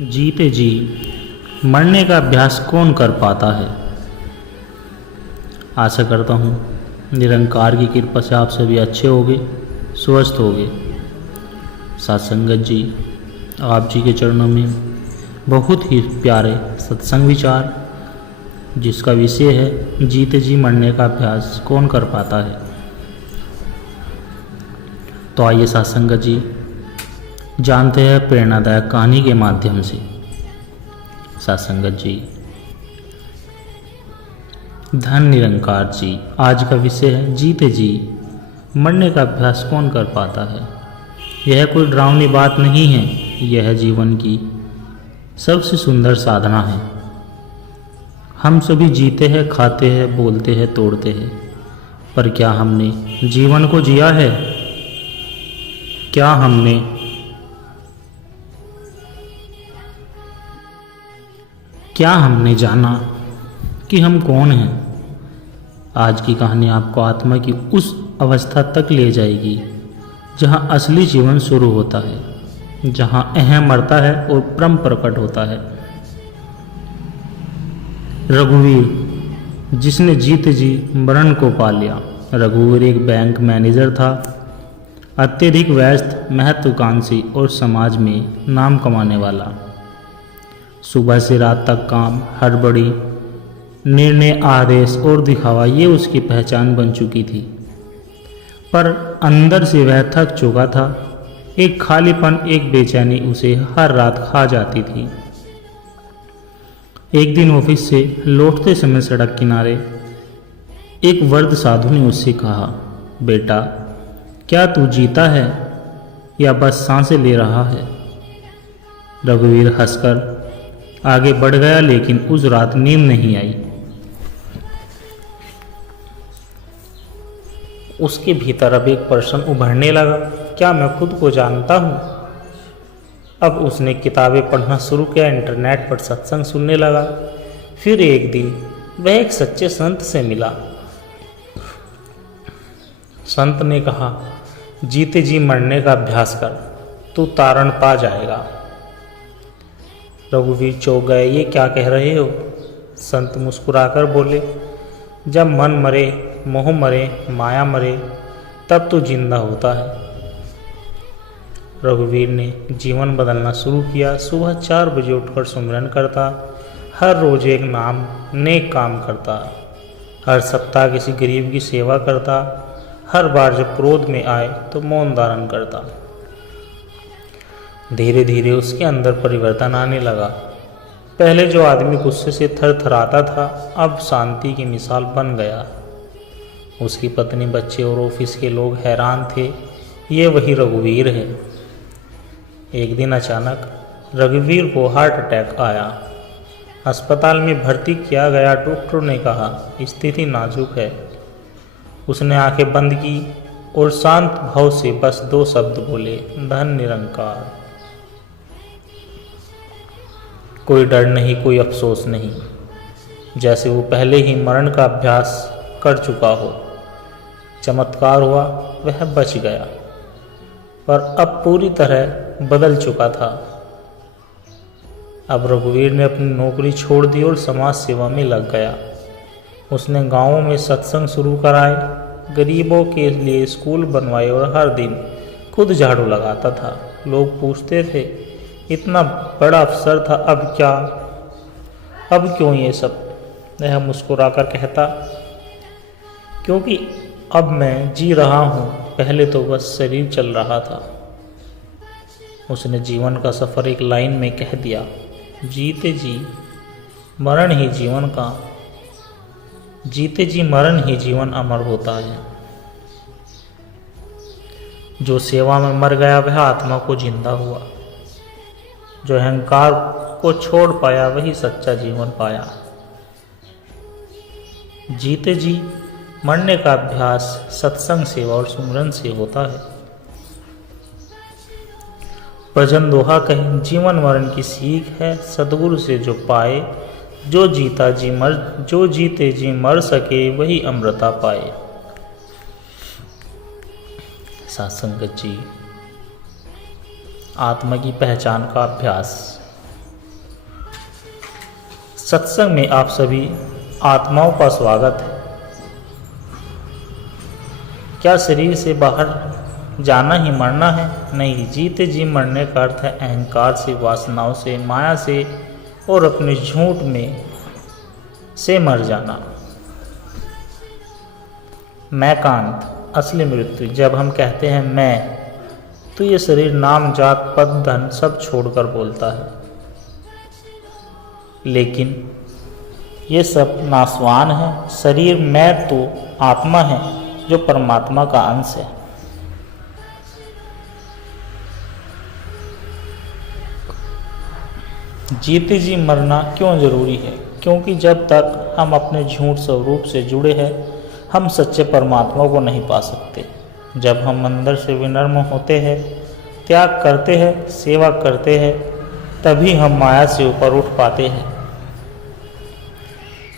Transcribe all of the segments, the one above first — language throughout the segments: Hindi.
जीते जी मरने का अभ्यास कौन कर पाता है। आशा करता हूँ निरंकार की कृपा से आप सभी अच्छे होगे, स्वस्थ होगे। सत्संगत जी, आप जी के चरणों में बहुत ही प्यारे सत्संग विचार, जिसका विषय है जीते जी मरने का अभ्यास कौन कर पाता है। तो आइए सत्संगत जी जानते हैं प्रेरणादायक कहानी के माध्यम से। सत्संगत जी, धन निरंकार जी, आज का विषय है जीते जी मरने का अभ्यास कौन कर पाता है। यह कोई डरावनी बात नहीं है, यह जीवन की सबसे सुंदर साधना है। हम सभी जीते हैं, खाते हैं, बोलते हैं, तोड़ते हैं, पर क्या हमने जीवन को जिया है? क्या हमने जाना कि हम कौन हैं? आज की कहानी आपको आत्मा की उस अवस्था तक ले जाएगी जहां असली जीवन शुरू होता है, जहां अहम मरता है और ब्रह्म प्रकट होता है। रघुवीर, जिसने जीते जी मरण को पा लिया। रघुवीर एक बैंक मैनेजर था, अत्यधिक व्यस्त, महत्वाकांक्षी और समाज में नाम कमाने वाला। सुबह से रात तक काम, हड़बड़ी, निर्णय, आदेश और दिखावा, ये उसकी पहचान बन चुकी थी। पर अंदर से वह थक चुका था। एक खालीपन, एक बेचैनी उसे हर रात खा जाती थी। एक दिन ऑफिस से लौटते समय सड़क किनारे एक वृद्ध साधु ने उससे कहा, बेटा, क्या तू जीता है या बस सांसें ले रहा है? रघुवीर हंसकर आगे बढ़ गया, लेकिन उस रात नींद नहीं आई। उसके भीतर अब एक प्रश्न उभरने लगा, क्या मैं खुद को जानता हूँ? अब उसने किताबें पढ़ना शुरू किया, इंटरनेट पर सत्संग सुनने लगा। फिर एक दिन वह एक सच्चे संत से मिला। संत ने कहा, जीते जी मरने का अभ्यास कर, तू तारण पा जाएगा। रघुवीर चौंक गए, ये क्या कह रहे हो? संत मुस्कुराकर बोले, जब मन मरे, मोह मरे, माया मरे, तब तो जिंदा होता है। रघुवीर ने जीवन बदलना शुरू किया। सुबह 4 बजे उठकर सुमिरन करता, हर रोज एक नाम नेक काम करता, हर सप्ताह किसी गरीब की सेवा करता, हर बार जब क्रोध में आए तो मौन धारण करता। धीरे धीरे उसके अंदर परिवर्तन आने लगा। पहले जो आदमी गुस्से से थरथराता था, अब शांति की मिसाल बन गया। उसकी पत्नी, बच्चे और ऑफिस के लोग हैरान थे, ये वही रघुवीर है। एक दिन अचानक रघुवीर को हार्ट अटैक आया। अस्पताल में भर्ती किया गया। डॉक्टर ने कहा, स्थिति नाजुक है। उसने आंखें बंद की और शांत भाव से बस 2 शब्द बोले, धन निरंकार। कोई डर नहीं, कोई अफसोस नहीं, जैसे वो पहले ही मरण का अभ्यास कर चुका हो। चमत्कार हुआ, वह बच गया, पर अब पूरी तरह बदल चुका था। अब रघुवीर ने अपनी नौकरी छोड़ दी और समाज सेवा में लग गया। उसने गांवों में सत्संग शुरू कराए, गरीबों के लिए स्कूल बनवाए और हर दिन खुद झाड़ू लगाता था। लोग पूछते थे, इतना बड़ा अफसर था, अब क्या, अब क्यों ये सब? वह मुस्कुराकर कहता, क्योंकि अब मैं जी रहा हूँ, पहले तो बस शरीर चल रहा था। उसने जीवन का सफ़र एक लाइन में कह दिया, जीते जी मरण ही जीवन का, जीते जी मरण ही जीवन अमर होता है। जो सेवा में मर गया वह आत्मा को जिंदा हुआ। जो अहंकार को छोड़ पाया वही सच्चा जीवन पाया। जीते जी मरने का अभ्यास सत्संग, सेवा और सुमिरन से होता है। भजन दोहा कहें, जीवन मरण की सीख है, सदगुरु से जो पाए, जो जीते जी मर सके वही अमृता पाए। सत्संगत जी, आत्मा की पहचान का अभ्यास। सत्संग में आप सभी आत्माओं का स्वागत है। क्या शरीर से बाहर जाना ही मरना है? नहीं, जीते जी मरने का अर्थ है अहंकार से, वासनाओं से, माया से और अपने झूठ में से मर जाना। मैं कांत असली मृत्यु। जब हम कहते हैं मैं, तो ये शरीर नाम, जात, पद, धन सब छोड़कर बोलता है, लेकिन ये सब नाशवान है। शरीर मैं तो आत्मा है जो परमात्मा का अंश है। जीते जी मरना क्यों जरूरी है? क्योंकि जब तक हम अपने झूठ स्वरूप से जुड़े हैं, हम सच्चे परमात्मा को नहीं पा सकते। जब हम अंदर से विनम्र होते हैं, त्याग करते हैं, सेवा करते हैं, तभी हम माया से ऊपर उठ पाते हैं।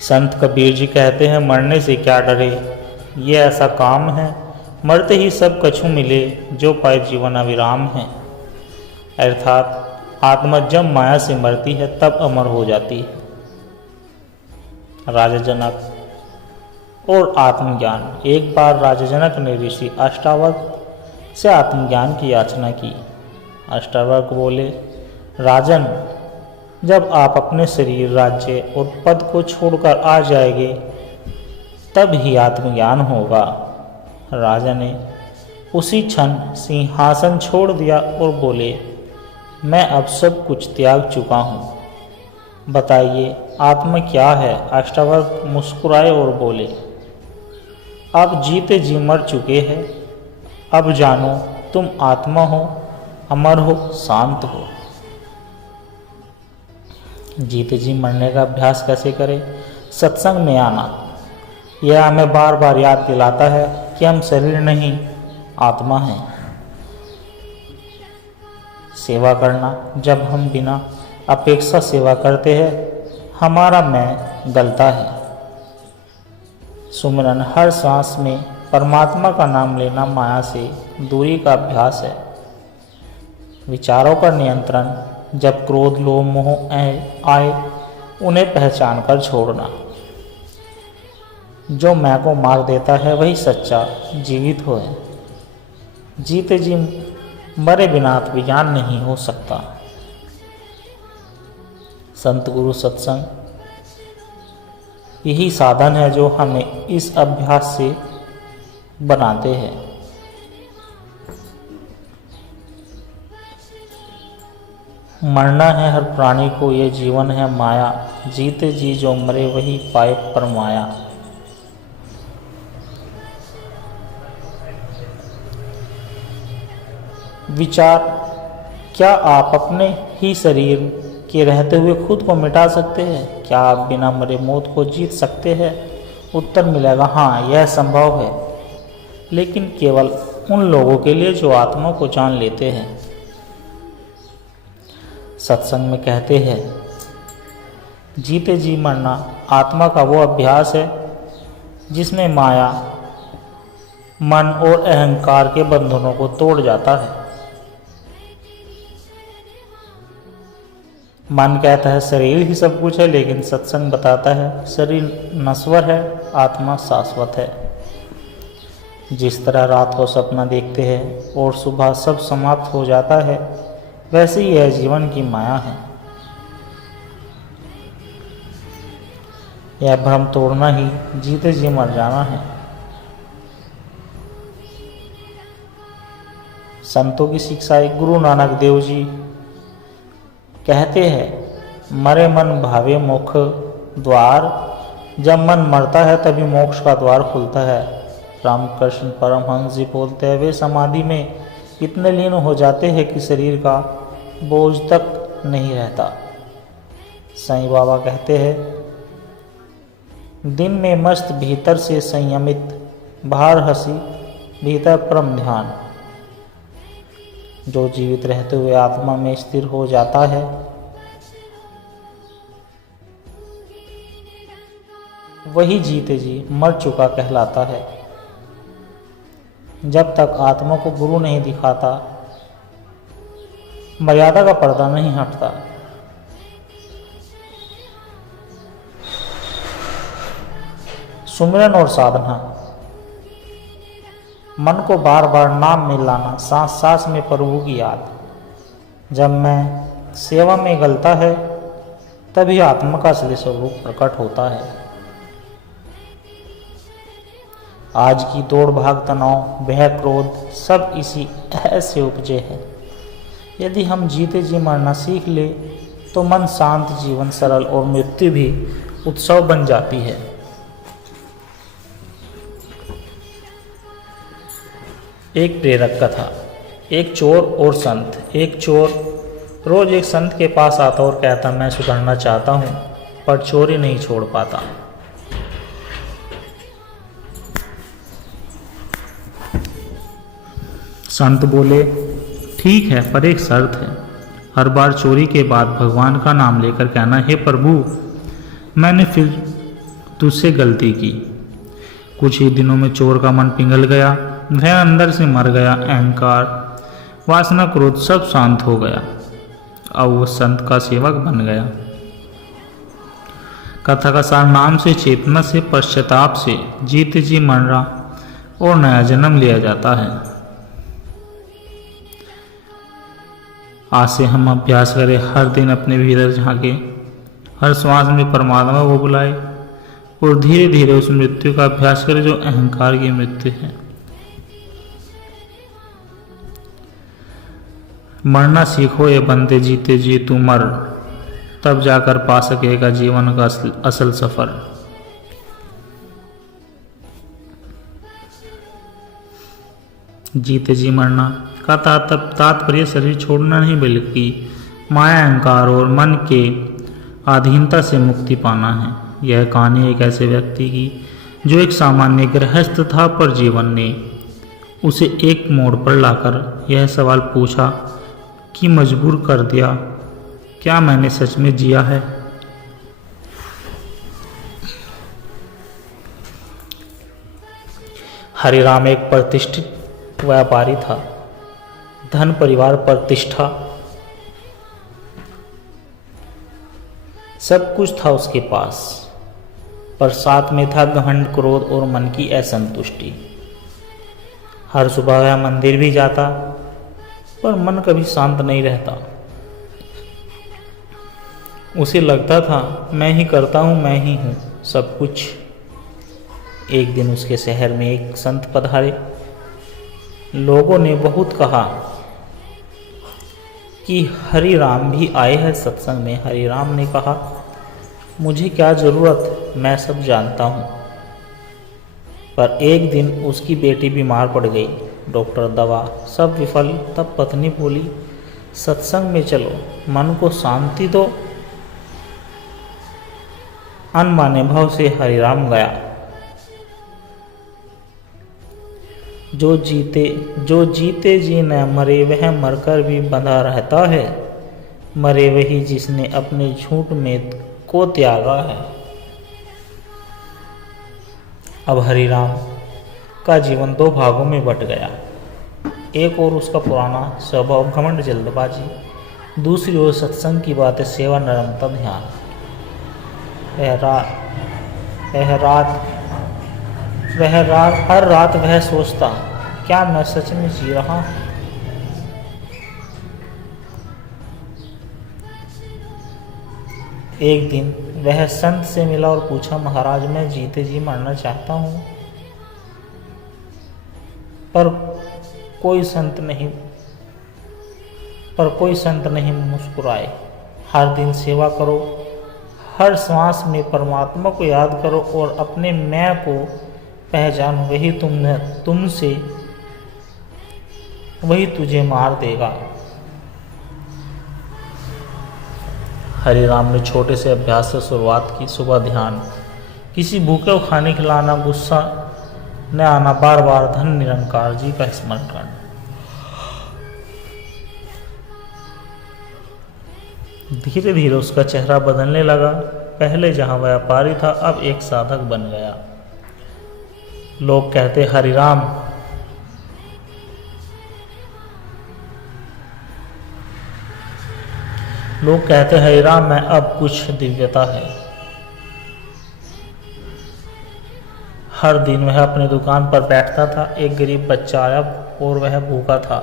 संत कबीर जी कहते हैं, मरने से क्या डरे, ये ऐसा काम है, मरते ही सब कछु मिले, जो पाए जीवन अविराम है। अर्थात आत्मा जब माया से मरती है तब अमर हो जाती है। राजा जनक और आत्मज्ञान। एक बार राजा जनक ने ऋषि अष्टावक्र से आत्मज्ञान की याचना की। अष्टावक्र बोले, राजन, जब आप अपने शरीर, राज्य और पद को छोड़कर आ जाएंगे तब ही आत्मज्ञान होगा। राजा ने उसी क्षण सिंहासन छोड़ दिया और बोले, मैं अब सब कुछ त्याग चुका हूँ, बताइए आत्मा क्या है? अष्टावक्र मुस्कुराए और बोले, अब जीते जी मर चुके हैं, अब जानो तुम आत्मा हो, अमर हो, शांत हो। जीते जी मरने का अभ्यास कैसे करें? सत्संग में आना। यह हमें बार बार याद दिलाता है कि हम शरीर नहीं, आत्मा हैं। सेवा करना। जब हम बिना अपेक्षा सेवा करते हैं, हमारा मैं गलता है। सुमिरन। हर सांस में परमात्मा का नाम लेना माया से दूरी का अभ्यास है। विचारों पर नियंत्रण। जब क्रोध, लोभ, मोह आए, उन्हें पहचान कर छोड़ना। जो मैं को मार देता है वही सच्चा जीवित हो है। जीते जी मरे बिना आत्मज्ञान नहीं हो सकता। संत गुरु सत्संग यही साधन है जो हमें इस अभ्यास से बनाते हैं। मरना है हर प्राणी को, ये जीवन है माया, जीते जी जो मरे वही पाए परमाया। विचार। क्या आप अपने ही शरीर के रहते हुए खुद को मिटा सकते हैं? क्या आप बिना मरे मौत को जीत सकते हैं? उत्तर मिलेगा, हाँ, यह संभव है, लेकिन केवल उन लोगों के लिए जो आत्मा को जान लेते हैं। सत्संग में कहते हैं, जीते जी मरना आत्मा का वो अभ्यास है जिसमें माया, मन और अहंकार के बंधनों को तोड़ जाता है। मन कहता है शरीर ही सब कुछ है, लेकिन सत्संग बताता है शरीर नश्वर है, आत्मा शाश्वत है। जिस तरह रात को सपना देखते हैं और सुबह सब समाप्त हो जाता है, वैसे ही यह जीवन की माया है। यह भ्रम तोड़ना ही जीते जी मर जाना है। संतों की शिक्षाएं। गुरु नानक देव जी कहते हैं, मरे मन भावे मोक्ष द्वार। जब मन मरता है तभी मोक्ष का द्वार खुलता है। रामकृष्ण परमहंस जी बोलते हैं, वे समाधि में इतने लीन हो जाते हैं कि शरीर का बोझ तक नहीं रहता। साईं बाबा कहते हैं, दिन में मस्त भीतर से संयमित, बाहर हंसी भीतर परम ध्यान। जो जीवित रहते हुए आत्मा में स्थिर हो जाता है, वही जीते जी मर चुका कहलाता है। जब तक आत्मा को गुरु नहीं दिखाता, मर्यादा का पर्दा नहीं हटता। सुमिरन और साधना, मन को बार बार नाम में लाना, सांस सांस में प्रभु की याद। जब मैं सेवा में गलता है तभी आत्मा का असली स्वरूप प्रकट होता है। आज की दौड़ भाग, तनाव, भय, क्रोध सब इसी ऐसे उपजे है। यदि हम जीते जी मरना सीख ले तो मन शांत, जीवन सरल और मृत्यु भी उत्सव बन जाती है। एक प्रेरक कथा। एक चोर और संत। एक चोर रोज एक संत के पास आता और कहता, मैं सुधरना चाहता हूँ पर चोरी नहीं छोड़ पाता। संत बोले, ठीक है पर एक शर्त है, हर बार चोरी के बाद भगवान का नाम लेकर कहना, हे प्रभु मैंने फिर तुझसे गलती की। कुछ ही दिनों में चोर का मन पिघल गया, वह अंदर से मर गया। अहंकार, वासना, क्रोध सब शांत हो गया। अब वह संत का सेवक बन गया। कथा का सार नाम से, चेतना से, पश्चाताप से जीते जी मरना और नया जन्म लिया जाता है। आज से हम अभ्यास करें, हर दिन अपने भीतर झांके, हर श्वास में परमात्मा को बुलाए और धीरे धीरे उस मृत्यु का अभ्यास करें जो अहंकार की मृत्यु है। मरना सीखो ये बंदे, जीते जी तू मर, तब जाकर पा सकेगा जीवन का असल सफर। जीते जी मरना का तात्पर्य शरीर छोड़ना नहीं, बल्कि माया, अहंकार और मन के अधीनता से मुक्ति पाना है। यह कहानी एक ऐसे व्यक्ति की जो एक सामान्य गृहस्थ था, पर जीवन ने उसे एक मोड़ पर लाकर यह सवाल पूछा कि मजबूर कर दिया, क्या मैंने सच में जिया है? हरिराम एक प्रतिष्ठित व्यापारी था। धन, परिवार, प्रतिष्ठा सब कुछ था उसके पास, पर साथ में था घमंड, क्रोध और मन की असंतुष्टि। हर सुबह वह मंदिर भी जाता, पर मन कभी शांत नहीं रहता। उसे लगता था मैं ही करता हूँ, मैं ही हूँ सब कुछ। एक दिन उसके शहर में एक संत पधारे। लोगों ने बहुत कहा कि हरिराम भी आए हैं सत्संग में। हरिराम ने कहा, मुझे क्या ज़रूरत, मैं सब जानता हूँ। पर एक दिन उसकी बेटी बीमार पड़ गई। डॉक्टर, दवा सब विफल। तब पत्नी बोली, सत्संग में चलो, मन को शांति दो। अनमाने भाव से हरिराम गया। जो जीते जी न मरे, वह मरकर भी बंधा रहता है। मरे वही जिसने अपने झूठ में को त्यागा है। अब हरिराम का जीवन दो भागों में बट गया। एक और उसका पुराना स्वभाव, घमंड, जल्दबाजी। दूसरी ओर सत्संग की बातें, सेवा, नरमता, ध्यान। हर रात वह सोचता, क्या मैं सच में जी रहा हूँ? एक दिन वह संत से मिला और पूछा, महाराज मैं जीते जी मरना चाहता हूँ, पर कोई संत नहीं मुस्कुराए। हर दिन सेवा करो, हर श्वास में परमात्मा को याद करो और अपने मैं को पहचानो, वही तुझे मार देगा। हरिराम ने छोटे से अभ्यास से शुरुआत की। सुबह ध्यान, किसी भूखे को खाने खिलाना, गुस्सा न आना, बार बार धन निरंकार जी का स्मरण करना। धीरे धीरे उसका चेहरा बदलने लगा। पहले जहां व्यापारी था, अब एक साधक बन गया। लोग कहते, हरिराम में अब कुछ दिव्यता है। हर दिन वह अपनी दुकान पर बैठता था। एक गरीब बच्चा आया और वह भूखा था।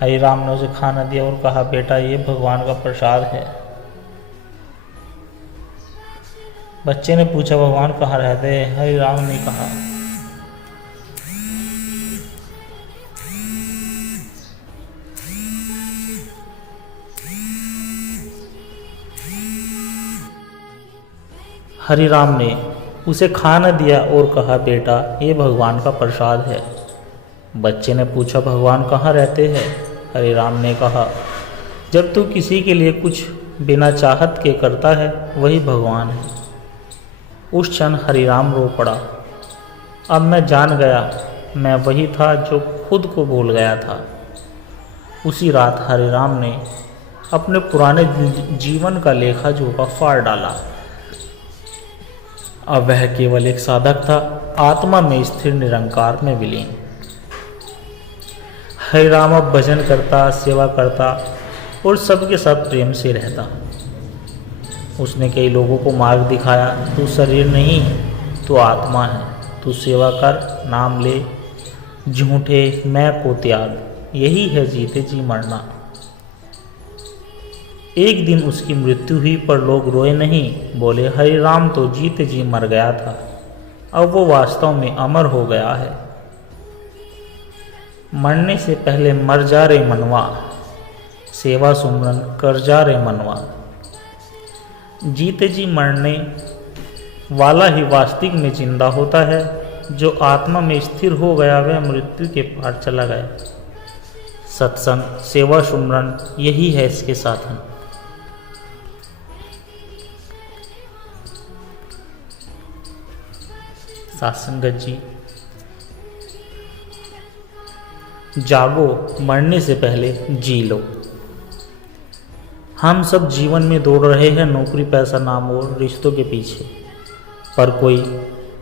हरिराम ने उसे खाना दिया और कहा, बेटा ये भगवान का प्रसाद है। बच्चे ने पूछा, भगवान कहाँ रहते हैं? हरिराम ने कहा, हरिराम ने उसे खाना दिया और कहा, बेटा ये भगवान का प्रसाद है। बच्चे ने पूछा, भगवान कहाँ रहते हैं? हरिराम ने कहा, जब तू किसी के लिए कुछ बिना चाहत के करता है वही भगवान है। उस क्षण हरिराम रो पड़ा। अब मैं जान गया, मैं वही था जो खुद को भूल गया था। उसी रात हरिराम ने अपने पुराने जीवन का लेखा जोखा फाड़ डाला। अब वह केवल एक साधक था, आत्मा में स्थिर, निरंकार में विलीन। हरिराम अब भजन करता, सेवा करता और सबके साथ प्रेम से रहता। उसने कई लोगों को मार्ग दिखाया, तू शरीर नहीं, तू आत्मा है। तू सेवा कर, नाम ले, झूठे मैं को त्याग, यही है जीते जी मरना। एक दिन उसकी मृत्यु हुई, पर लोग रोए नहीं, बोले, हरिराम तो जीते जी मर गया था, अब वो वास्तव में अमर हो गया है। मरने से पहले मर जा रे मनवा, सेवा सुमरन कर जा रे मनवा। जीते जी मरने वाला ही वास्तविक में जिंदा होता है। जो आत्मा में स्थिर हो गया वह मृत्यु के पार चला गया। सत्संग, सेवा सुमरन, यही है इसके साधन। सत्संगत जी, जागो, मरने से पहले जी लो। हम सब जीवन में दौड़ रहे हैं नौकरी, पैसा, नाम और रिश्तों के पीछे, पर कोई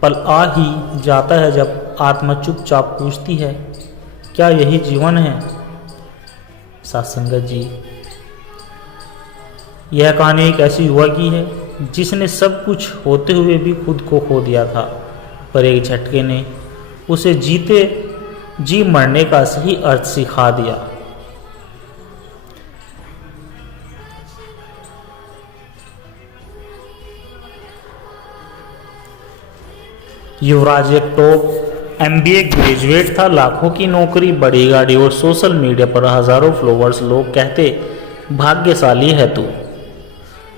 पल आ ही जाता है जब आत्मा चुपचाप पूछती है, क्या यही जीवन है? सत्संगत जी, यह कहानी एक ऐसी युवा की है जिसने सब कुछ होते हुए भी खुद को खो दिया था, पर एक झटके ने उसे जीते जी मरने का सही अर्थ सिखा दिया। युवराज एक टॉप MBA ग्रेजुएट था, लाखों की नौकरी, बड़ी गाड़ी और सोशल मीडिया पर हजारों फॉलोअर्स। लोग कहते, भाग्यशाली है तू,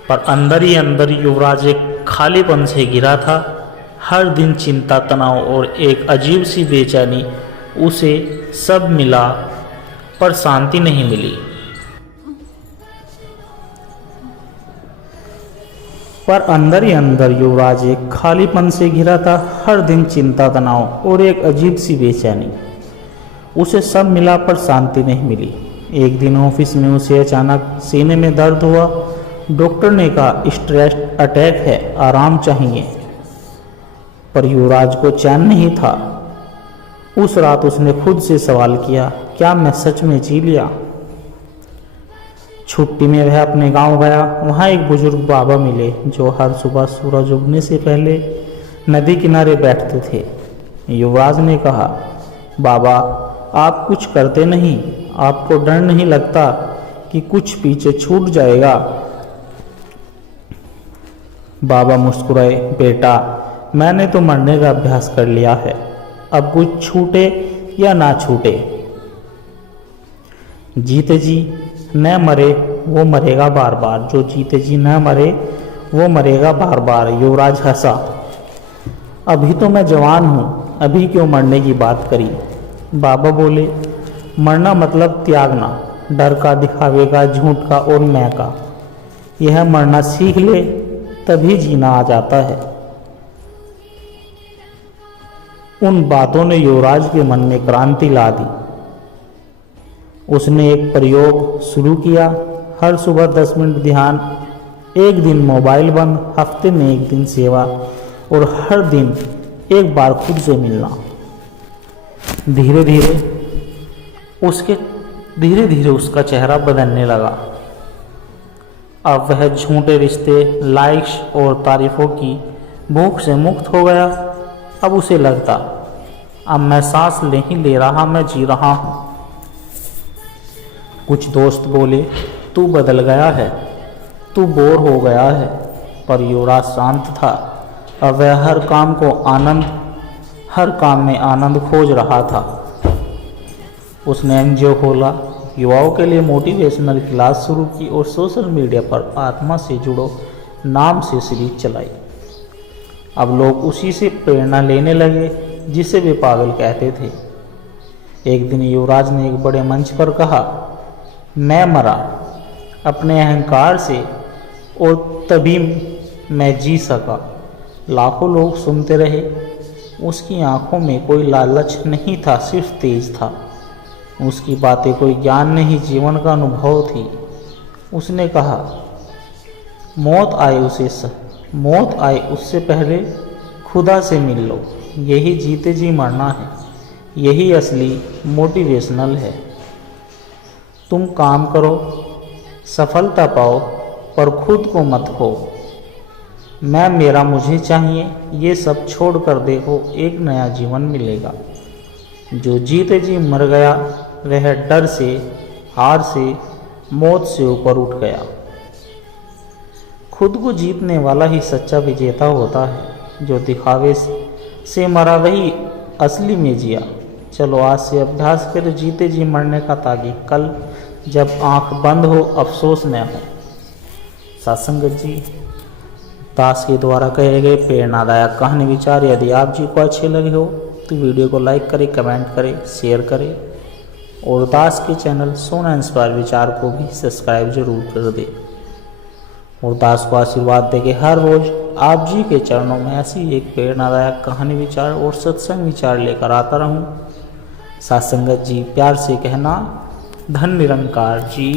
पर अंदर ही अंदर युवराज एक खालीपन से घिरा था। हर दिन चिंता, तनाव और एक अजीब सी बेचैनी। उसे सब मिला पर शांति नहीं मिली। पर अंदर ही अंदर युवराज एक खालीपन से घिरा था। हर दिन चिंता, तनाव और एक अजीब सी बेचैनी। उसे सब मिला पर शांति नहीं मिली। एक दिन ऑफिस में उसे अचानक सीने में दर्द हुआ। डॉक्टर ने कहा, स्ट्रेस अटैक है, आराम चाहिए। पर युवराज को चैन नहीं था। उस रात उसने खुद से सवाल किया, क्या मैं सच में जी लिया? छुट्टी में वह अपने गांव गया। वहां एक बुजुर्ग बाबा मिले जो हर सुबह सूरज उगने से पहले नदी किनारे बैठते थे। युवराज ने कहा, बाबा आप कुछ करते नहीं, आपको डर नहीं लगता कि कुछ पीछे छूट जाएगा? बाबा मुस्कुराए, बेटा मैंने तो मरने का अभ्यास कर लिया है, अब कुछ छूटे या ना छूटे, जीते जी न मरे वो मरेगा बार बार। जो जीते जी न मरे वो मरेगा बार बार। युवराज हंसा, अभी तो मैं जवान हूँ, अभी क्यों मरने की बात करी? बाबा बोले, मरना मतलब त्यागना, डर का, दिखावे का, झूठ का और मैं का। यह मरना सीख ले तभी जीना आ जाता है। उन बातों ने युवराज के मन में क्रांति ला दी। उसने एक प्रयोग शुरू किया, हर सुबह 10 मिनट ध्यान, एक दिन मोबाइल बंद, हफ्ते में एक दिन सेवा और हर दिन एक बार खुद से मिलना। धीरे धीरे उसका चेहरा बदलने लगा। अब वह झूठे रिश्ते, लाइक्स और तारीफों की भूख से मुक्त हो गया। अब उसे लगता, अब मैं सांस नहीं ले रहा, मैं जी रहा हूँ। कुछ दोस्त बोले, तू बदल गया है, तू बोर हो गया है, पर युवराज शांत था। अब वह हर काम में आनंद खोज रहा था। उसने एनजीओ खोला, युवाओं के लिए मोटिवेशनल क्लास शुरू की और सोशल मीडिया पर आत्मा से जुड़ो नाम से सीरीज चलाई। अब लोग उसी से प्रेरणा लेने लगे जिसे वे पागल कहते थे। एक दिन युवराज ने एक बड़े मंच पर कहा, मैं मरा अपने अहंकार से और तभी मैं जी सका। लाखों लोग सुनते रहे। उसकी आंखों में कोई लालच नहीं था, सिर्फ तेज था। उसकी बातें कोई ज्ञान नहीं, जीवन का अनुभव थी। उसने कहा, मौत आए उससे पहले खुदा से मिल लो। यही जीते जी मरना है, यही असली मोटिवेशनल है। तुम काम करो, सफलता पाओ, पर खुद को मत खो। मैं मेरा मुझे चाहिए, ये सब छोड़ कर देखो, एक नया जीवन मिलेगा। जो जीते जी मर गया वह डर से, हार से, मौत से ऊपर उठ गया। खुद को जीतने वाला ही सच्चा विजेता होता है। जो दिखावे से मरा वही असली में जिया। चलो आज से अभ्यास करो जीते जी मरने का, ताकि कल जब आंख बंद हो अफसोस न हो। सत्संगत जी दास के द्वारा कहे गए प्रेरणादायक कहानी विचार यदि आप जी को अच्छे लगे हो तो वीडियो को लाइक करें, कमेंट करें, शेयर करें और दास के चैनल सोना इंस्पायर विचार को भी सब्सक्राइब जरूर कर दें। और दास को आशीर्वाद दे के हर रोज आप जी के चरणों में ऐसी एक प्रेरणादायक कहानी विचार और सत्संग विचार लेकर आता रहूं। सत्संगत जी प्यार से कहना, धन निरंकार जी।